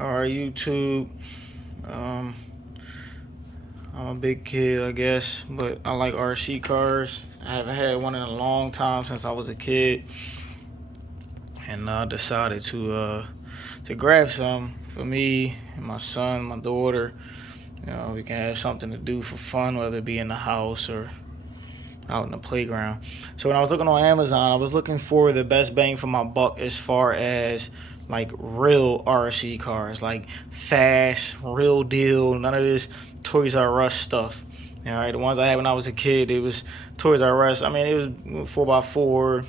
Alright, YouTube. Um, I'm a big kid, I guess, but I like RC cars. I haven't had one in a long time since I was a kid, and I decided to grab some for me and my son, my daughter. We can have something to do for fun, whether it be in the house or out in the playground. So when I was looking on Amazon, I was looking for the best bang for my buck as far as like real RC cars, like fast, real deal, none of this Toys R Us stuff. All right, the ones I had when I was a kid, it was Toys R Us. I mean, it was 4x4,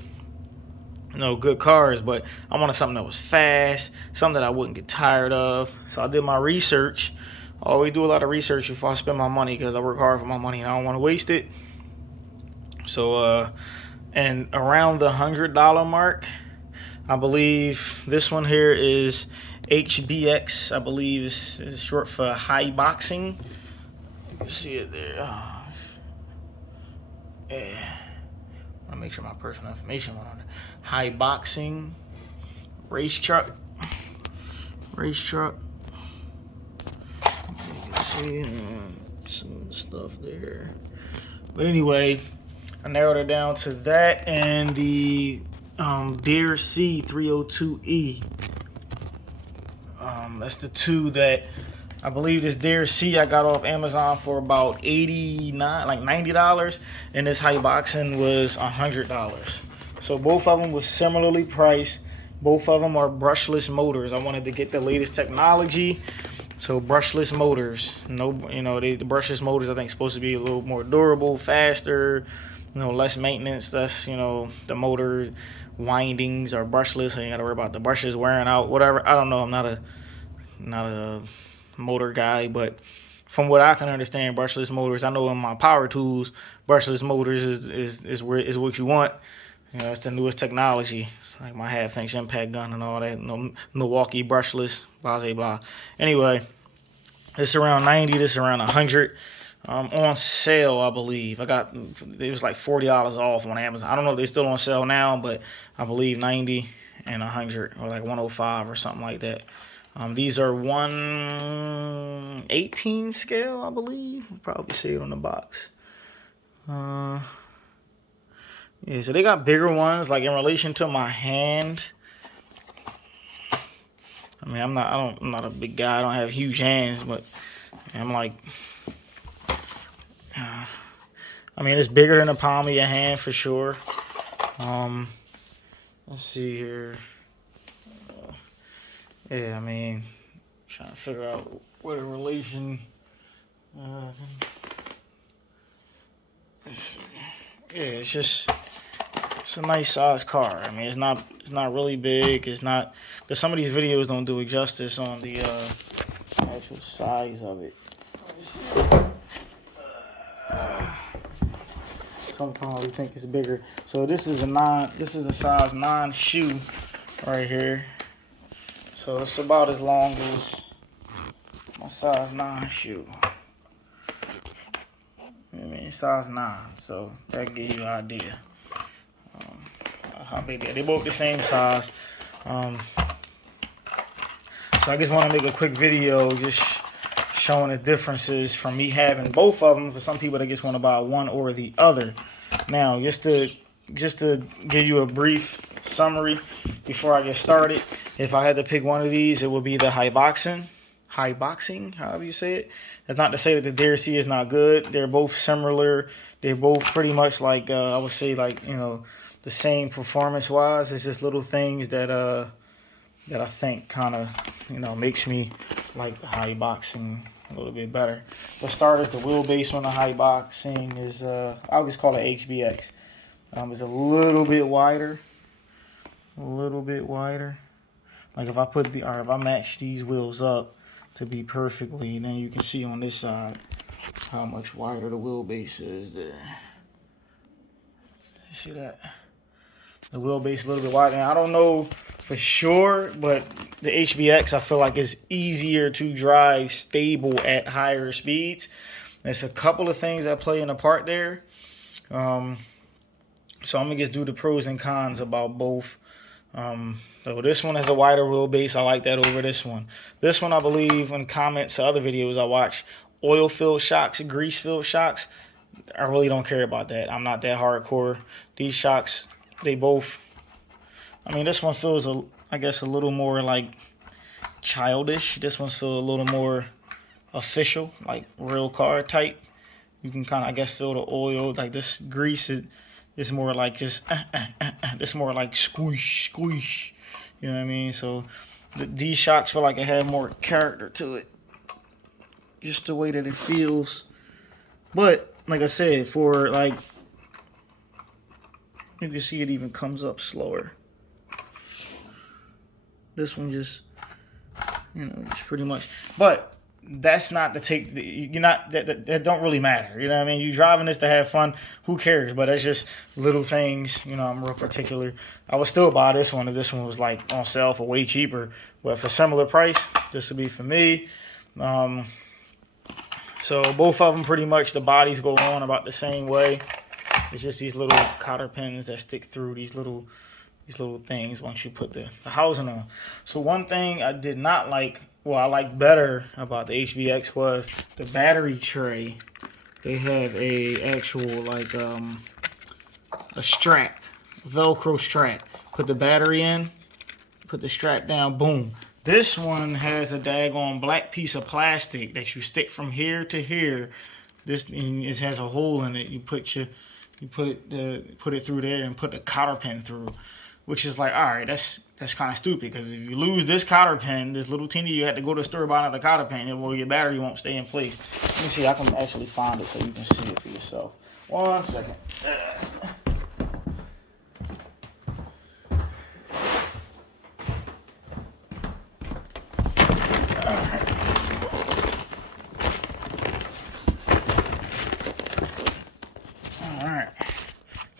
good cars, but I wanted something that was fast, something that I wouldn't get tired of. So I did my research. I always do a lot of research before I spend my money because I work hard for my money and I don't want to waste it. So, and around the $100 mark, I believe this one here is HBX. I believe is short for Haiboxing. You can see it there. Oh, yeah. I want to make sure my personal information went on there. Haiboxing race truck. You can see some stuff there. But anyway, I narrowed it down to that and the DeerC 302E. That's the two that I believe this DeerC I got off Amazon for about $90, and this Haiboxing was $100. So both of them was similarly priced. Both of them are brushless motors. I wanted to get the latest technology. So brushless motors, the brushless motors I think supposed to be a little more durable, faster, less maintenance. That's the motor windings are brushless, so you got to worry about the brushes wearing out, whatever. I don't know. I'm not a motor guy, but from what I can understand, brushless motors. I know in my power tools, brushless motors is what you want. That's the newest technology. Like my half inch impact gun and all that. Milwaukee brushless, blah blah blah. Anyway, it's around 90. This is around 100. On sale, I believe. It was like $40 off on Amazon. I don't know if they're still on sale now, but I believe 90 and 100 or like 105 or something like that. These are 1/18 scale, I believe. I'll probably see it on the box. Yeah, so they got bigger ones, like in relation to my hand. I mean, I'm not a big guy. I don't have huge hands, but I'm like, I mean, it's bigger than the palm of your hand for sure. Let's see here. Yeah, I mean, trying to figure out what a relation. Yeah, it's a nice size car. I mean, it's not really big. It's not, because some of these videos don't do it justice on the actual size of it. Some probably think it's bigger. So this is a size 9 shoe right here. So it's about as long as my size 9 shoe. I mean, size 9. So that gives you an idea how big they are. They both the same size. So I just want to make a quick video just showing the differences from me having both of them. For some people that just want to buy one or the other. Now, just to give you a brief summary before I get started, if I had to pick one of these, it would be the Haiboxing, however you say it. That's not to say that the DeerC is not good. They're both similar. They're both pretty much like I would say like the same performance-wise. It's just little things that I think kind of makes me like the Haiboxing a little bit better. For starters, the wheelbase on the Haiboxing is I always call it HBX. It's a little bit wider. Like if I match these wheels up to be perfectly, then you can see on this side how much wider the wheelbase is there. See that? The wheelbase a little bit wider. Now, I don't know for sure, but the HBX I feel like is easier to drive stable at higher speeds. There's a couple of things that play in a part there. So I'm gonna just do the pros and cons about both. So this one has a wider wheelbase. I like that over this one. This one, I believe, in comments to other videos I watched, oil-filled shocks, grease-filled shocks. I really don't care about that. I'm not that hardcore. These shocks, they both, I mean, this one feels, I guess, a little more like childish. This one feels a little more official, like real car type. You can kind of, I guess, feel the oil. Like this grease is more like just, this more like squish, squish. You know what I mean? So these shocks feel like it have more character to it. Just the way that it feels. But, like I said, for like, you can see it even comes up slower. This one just, you know, it's pretty much. But that's not to take, you're not, that don't really matter. You know what I mean? You driving this to have fun, who cares? But that's just little things. You know, I'm real particular. I would still buy this one if this one was like on sale for way cheaper. But for similar price, this would be for me. So both of them pretty much, the bodies go on about the same way. It's just these little cotter pins that stick through these little things once you put the housing on. So one thing I did not like, well, I like better about the HBX was the battery tray. They have a actual like a strap, Velcro strap. Put the battery in, put the strap down, boom. This one has a daggone black piece of plastic that you stick from here to here. This, and it has a hole in it. You put it through there and put the cotter pin through, which is like, all right, that's kind of stupid, because if you lose this cotter pin, this little teeny, you had to go to the store buy another cotter pin, and well, your battery won't stay in place. Let me see, I can actually find it so you can see it for yourself. 1 second.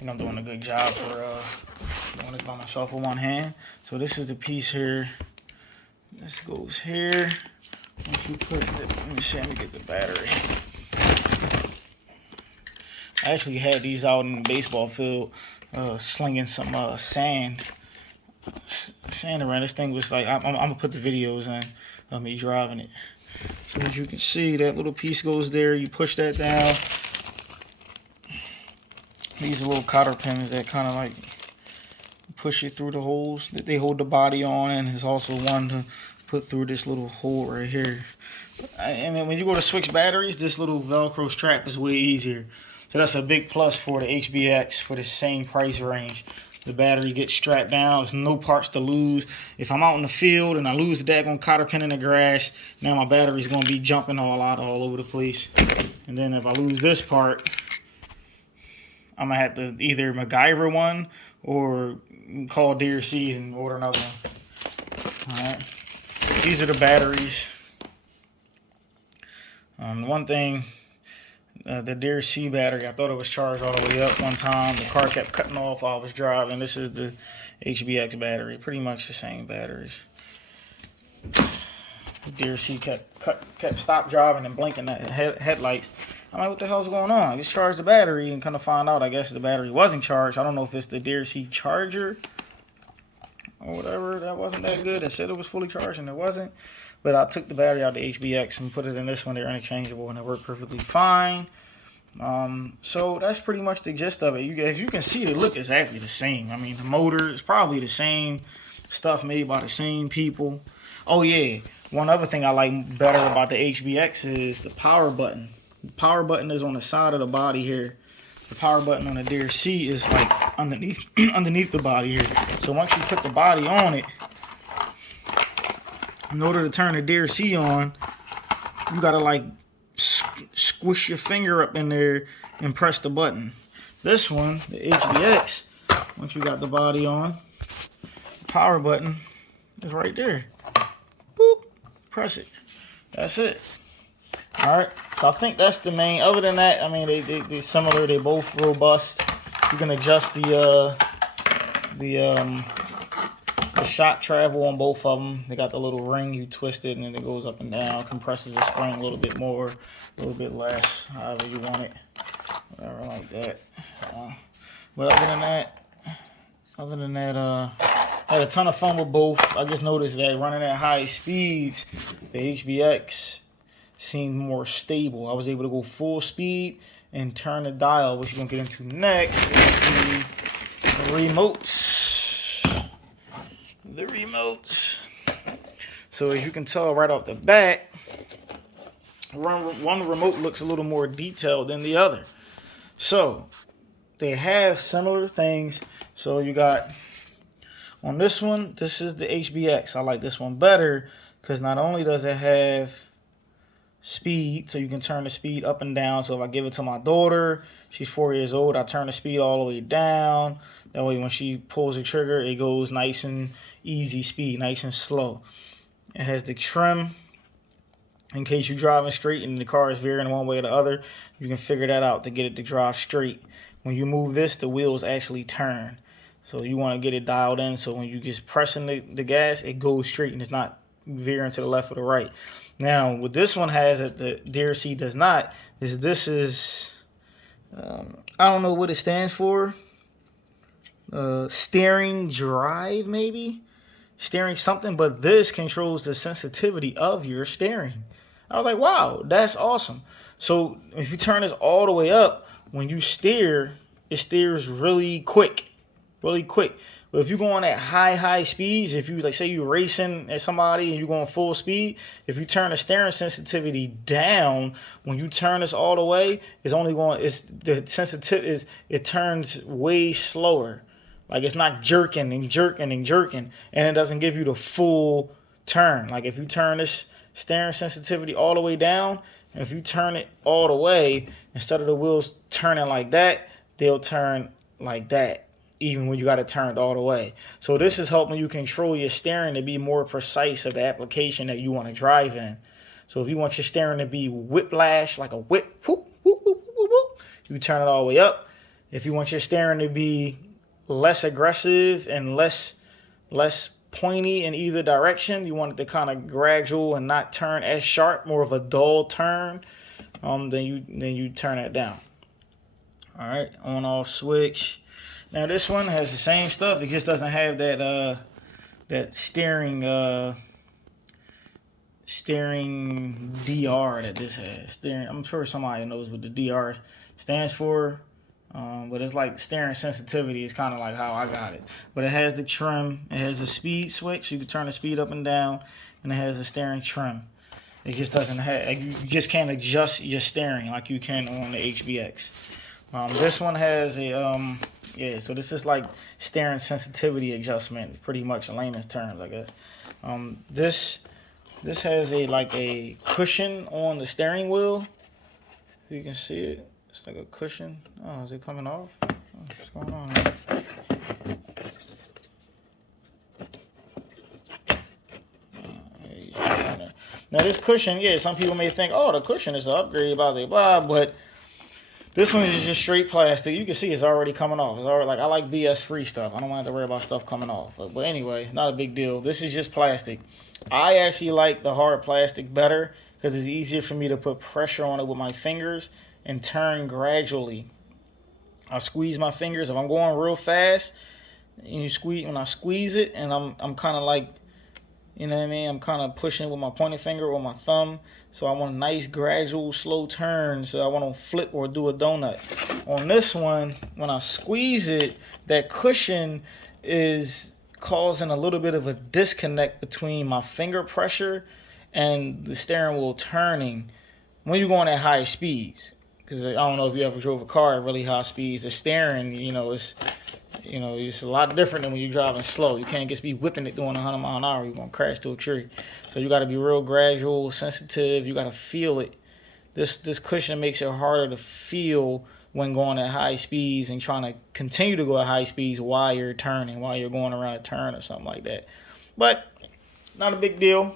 I'm doing a good job for doing this by myself with one hand. So this is the piece here. This goes here. Once you put it, let me see, let me get the battery. I actually had these out in the baseball field, slinging some sand around. This thing was like, I'm gonna put the videos in of me driving it. So as you can see, that little piece goes there. You push that down. These are little cotter pins that kind of like push it through the holes that they hold the body on, and there's also one to put through this little hole right here. And then when you go to switch batteries, this little Velcro strap is way easier. So that's a big plus for the HBX for the same price range. The battery gets strapped down. There's no parts to lose. If I'm out in the field and I lose the daggone cotter pin in the grass, now my battery's going to be jumping all over the place. And then if I lose this part, I'm going to have to either MacGyver one or call DeerC and order another one. Alright. These are the batteries. One thing, the DeerC battery, I thought it was charged all the way up one time. The car kept cutting off while I was driving. This is the HBX battery. Pretty much the same batteries. The DeerC kept stopped driving and blinking at headlights. I'm like, what the hell's going on? I just charged the battery and kind of find out, I guess the battery wasn't charged. I don't know if it's the DeerC charger or whatever. That wasn't that good. It said it was fully charged and it wasn't. But I took the battery out of the HBX and put it in this one. They're interchangeable and it worked perfectly fine. So that's pretty much the gist of it. As you can see, they look exactly the same. I mean, the motor is probably the same stuff made by the same people. Oh yeah, one other thing I like better about the HBX is the power button. The power button is on the side of the body here. The power button on the DeerC is like underneath the body here. So once you put the body on it, in order to turn the DeerC on, you gotta like squish your finger up in there and press the button. This one, the HBX, once you got the body on, the power button is right there. Boop, press it. That's it. All right, so I think that's the main. Other than that, I mean, they're similar. They're both robust. You can adjust the shock travel on both of them. They got the little ring, you twist it and then it goes up and down. Compresses the spring a little bit more, a little bit less, however you want it, whatever like that. But other than that, Had a ton of fun with both. I just noticed that running at high speeds, the HBX seemed more stable. I was able to go full speed and turn the dial, which we're going to get into next. Is the remotes. The remotes. So as you can tell right off the bat, one remote looks a little more detailed than the other. So they have similar things. So you got on this one, this is the HBX. I like this one better because not only does it have speed, so you can turn the speed up and down. So if I give it to my daughter, she's 4 years old, I turn the speed all the way down. That way when she pulls the trigger, it goes nice and easy speed, nice and slow. It has the trim. In case you're driving straight and the car is veering one way or the other, you can figure that out to get it to drive straight. When you move this, the wheels actually turn. So you want to get it dialed in so when you just pressing the gas, it goes straight and it's not veering to the left or the right. Now, what this one has that the DeerC does not is this is, I don't know what it stands for. Steering drive, maybe? Steering something, but this controls the sensitivity of your steering. I was like, wow, that's awesome. So if you turn this all the way up, when you steer, it steers really quick. Really quick. But if you're going at high speeds, if you like say you're racing at somebody and you're going full speed, if you turn the steering sensitivity down, when you turn this all the way, it's only going the sensitivity is it turns way slower. Like it's not jerking and jerking and jerking, and it doesn't give you the full turn. Like if you turn this steering sensitivity all the way down, and if you turn it all the way, instead of the wheels turning like that, they'll turn like that, even when you got it turned all the way. So this is helping you control your steering to be more precise of the application that you want to drive in. So if you want your steering to be whiplash, like a whip, whoop, whoop, whoop, whoop, whoop, you turn it all the way up. If you want your steering to be less aggressive and less pointy in either direction, you want it to kind of gradual and not turn as sharp, more of a dull turn, then you turn it down. All right, on off switch. Now this one has the same stuff. It just doesn't have that steering DR that this has. Steering. I'm sure somebody knows what the DR stands for. But it's like steering sensitivity is kind of like how I got it. But it has the trim. It has the speed switch. You can turn the speed up and down. And it has the steering trim. It just doesn't have, you just can't adjust your steering like you can on the HBX. This one has a, yeah, so this is like steering sensitivity adjustment, pretty much in layman's terms, I guess. This has a cushion on the steering wheel. You can see it. It's like a cushion. Oh, is it coming off? Oh, what's going on here? Now this cushion, yeah, some people may think, oh, the cushion is an upgrade, blah, blah, blah, but this one is just straight plastic. You can see it's already coming off. It's already, like, I like BS-free stuff. I don't have to worry about stuff coming off. But anyway, not a big deal. This is just plastic. I actually like the hard plastic better because it's easier for me to put pressure on it with my fingers and turn gradually. I squeeze my fingers. If I'm going real fast, and when I squeeze it, and I'm kind of like, you know what I mean? I'm kind of pushing with my pointer finger or my thumb. So I want a nice, gradual, slow turn. So I want to flip or do a donut. On this one, when I squeeze it, that cushion is causing a little bit of a disconnect between my finger pressure and the steering wheel turning when you're going at high speeds. Because I don't know if you ever drove a car at really high speeds. The steering, it's a lot different than when you're driving slow. You can't just be whipping it doing 100 miles an hour. You're going to crash to a tree. So you got to be real gradual, sensitive. You got to feel it. This cushion makes it harder to feel when going at high speeds and trying to continue to go at high speeds while you're turning, while you're going around a turn or something like that. But not a big deal.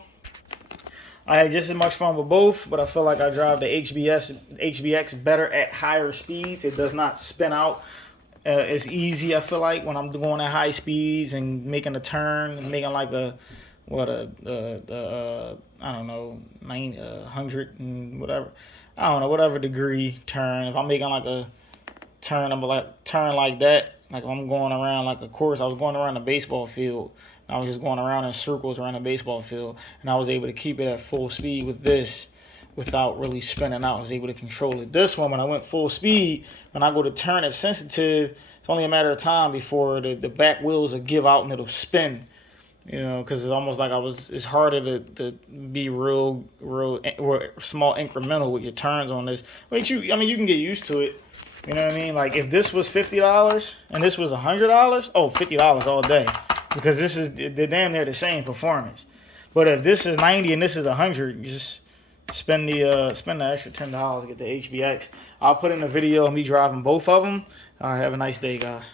I had just as much fun with both, but I feel like I drive the HBX better at higher speeds. It does not spin out as easy, I feel like, when I'm going at high speeds and making a turn and making like I don't know, 100 and whatever. I don't know, whatever degree turn. If I'm making like a turn, I'm like turn like that, Like if I'm going around like a course, I was going around a baseball field. I was just going around in circles around a baseball field, and I was able to keep it at full speed with this without really spinning out. I was able to control it. This one, when I went full speed, when I go to turn it sensitive, it's only a matter of time before the back wheels will give out and it'll spin. You know, because it's almost like it's harder to be real small incremental with your turns on this. But you can get used to it. You know what I mean? Like if this was $50 and this was $100, oh, $50 all day, because they're damn near the same performance. But if this is 90 and this is 100, you just spend the extra $10 to get the HBX. I'll put in a video of me driving both of them. Have a nice day, guys.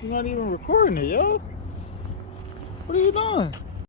You're not even recording it, yo. What are you doing?